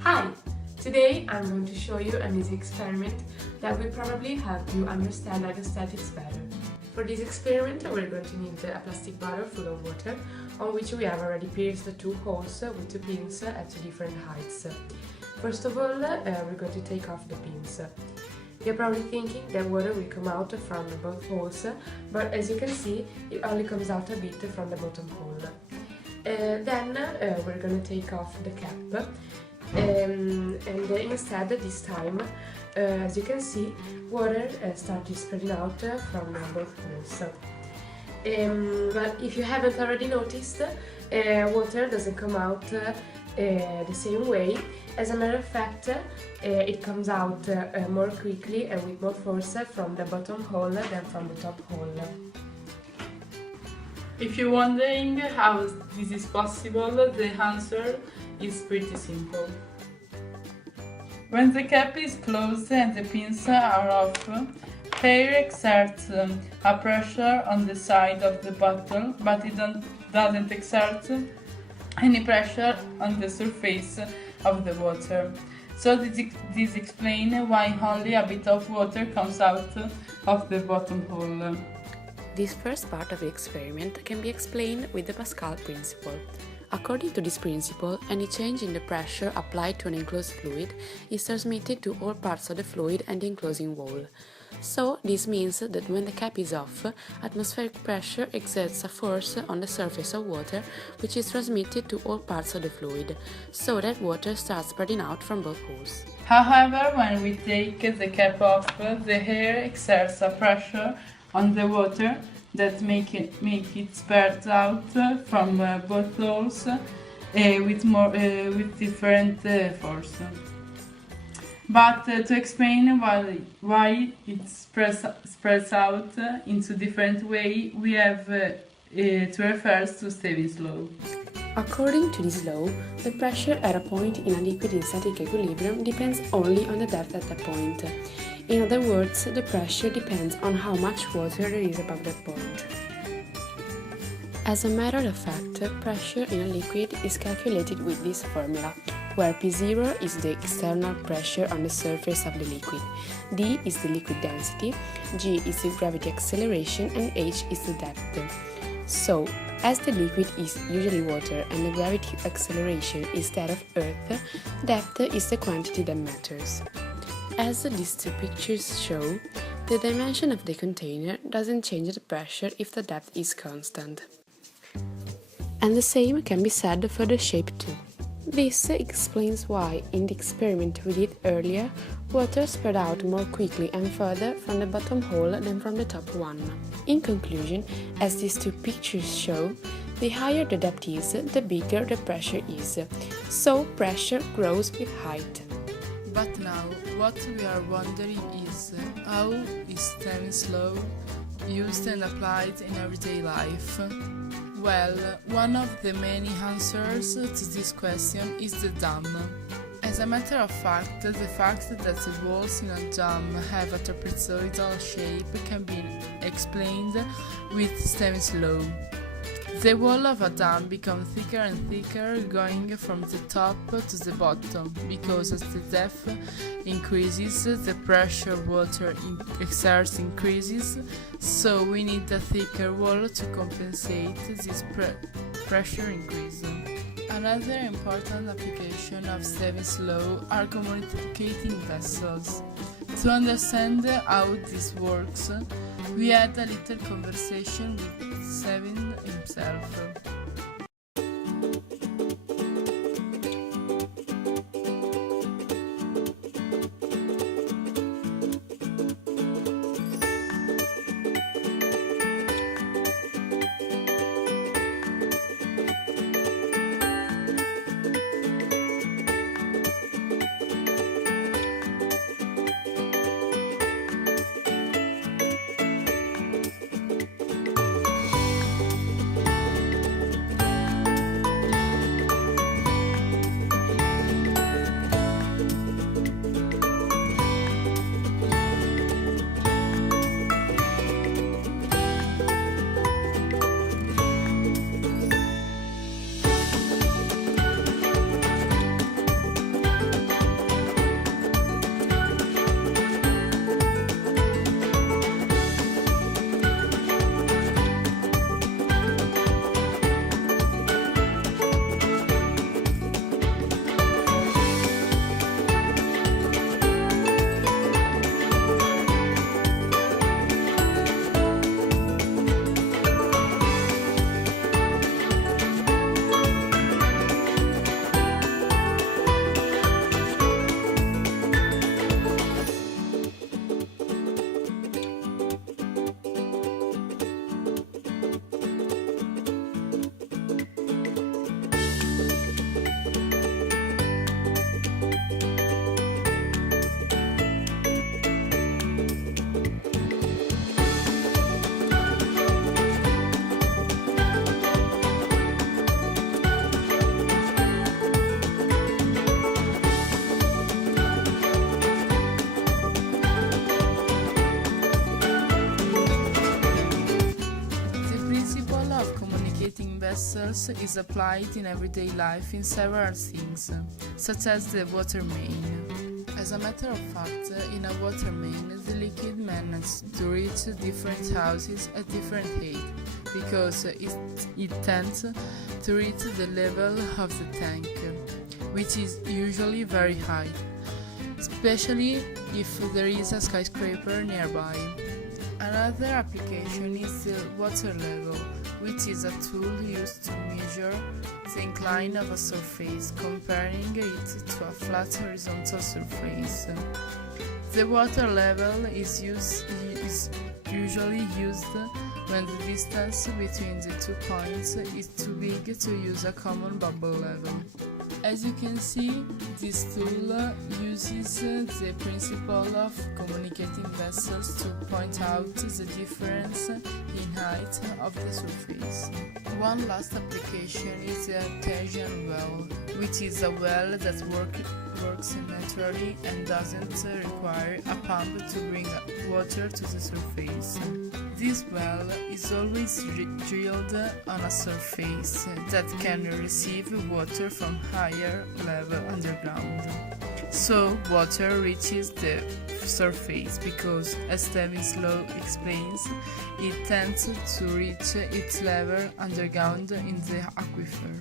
Hi! Today I'm going to show you an easy experiment that will probably help you understand hydrostatics better. For this experiment we're going to need a plastic bottle full of water on which we have already pierced the two holes with two pins at two different heights. First of all, we're going to take off the pins. You're probably thinking that water will come out from both holes, but as you can see, it only comes out a bit from the bottom hole. Then we're going to take off the cap, and instead this time, as you can see, water started spreading out from both holes. But if you haven't already noticed, water doesn't come out the same way. As a matter of fact, it comes out more quickly and with more force from the bottom hole than from the top hole. If you're wondering how this is possible, the answer is pretty simple. When the cap is closed and the pins are off, air exerts a pressure on the side of the bottle, but it doesn't exert any pressure on the surface of the water. So this explains why only a bit of water comes out of the bottom hole. This first part of the experiment can be explained with the Pascal principle. According to this principle, any change in the pressure applied to an enclosed fluid is transmitted to all parts of the fluid and the enclosing wall. So, this means that when the cap is off, atmospheric pressure exerts a force on the surface of water which is transmitted to all parts of the fluid, so that water starts spreading out from both holes. However, when we take the cap off, the air exerts a pressure on the water that make it spread out from both holes with different force. But to explain why it spreads out into different way, we have to refer to Stevin's law. According to this law, the pressure at a point in a liquid in static equilibrium depends only on the depth at that point. In other words, the pressure depends on how much water there is above that point. As a matter of fact, pressure in a liquid is calculated with this formula, where P0 is the external pressure on the surface of the liquid, D is the liquid density, G is the gravity acceleration, and H is the depth. So, as the liquid is usually water and the gravity acceleration is that of Earth, depth is the quantity that matters. As these two pictures show, the dimension of the container doesn't change the pressure if the depth is constant. And the same can be said for the shape too. This explains why, in the experiment we did earlier, water spread out more quickly and further from the bottom hole than from the top one. In conclusion, as these two pictures show, the higher the depth is, the bigger the pressure is. So pressure grows with height. But now, what we are wondering is, how is Stevin's law used and applied in everyday life? Well, one of the many answers to this question is the dam. As a matter of fact that the walls in a dam have a trapezoidal shape can be explained with Stevin's law. The wall of a dam becomes thicker and thicker going from the top to the bottom, because as the depth increases, the pressure water exerts increases, so we need a thicker wall to compensate this pressure increase. Another important application of Stevin's law are communicating vessels. To understand how this works, we had a little conversation with Stevin himself. vessels is applied in everyday life in several things, such as the water main. As a matter of fact, in a water main, the liquid manages to reach different houses at different height, because it tends to reach the level of the tank, which is usually very high, especially if there is a skyscraper nearby. Another application is the water level, which is a tool used to measure the incline of a surface, comparing it to a flat horizontal surface. The water level is usually used when the distance between the 2 points is too big to use a common bubble level. As you can see, this tool uses the principle of communicating vessels to point out the difference in height of the surface. One last application is the artesian well, which is a well that works naturally and doesn't require a pump to bring water to the surface. This well is always drilled on a surface that can receive water from higher level underground. So water reaches the surface because, as Stevens' law explains, it tends to reach its level underground in the aquifer.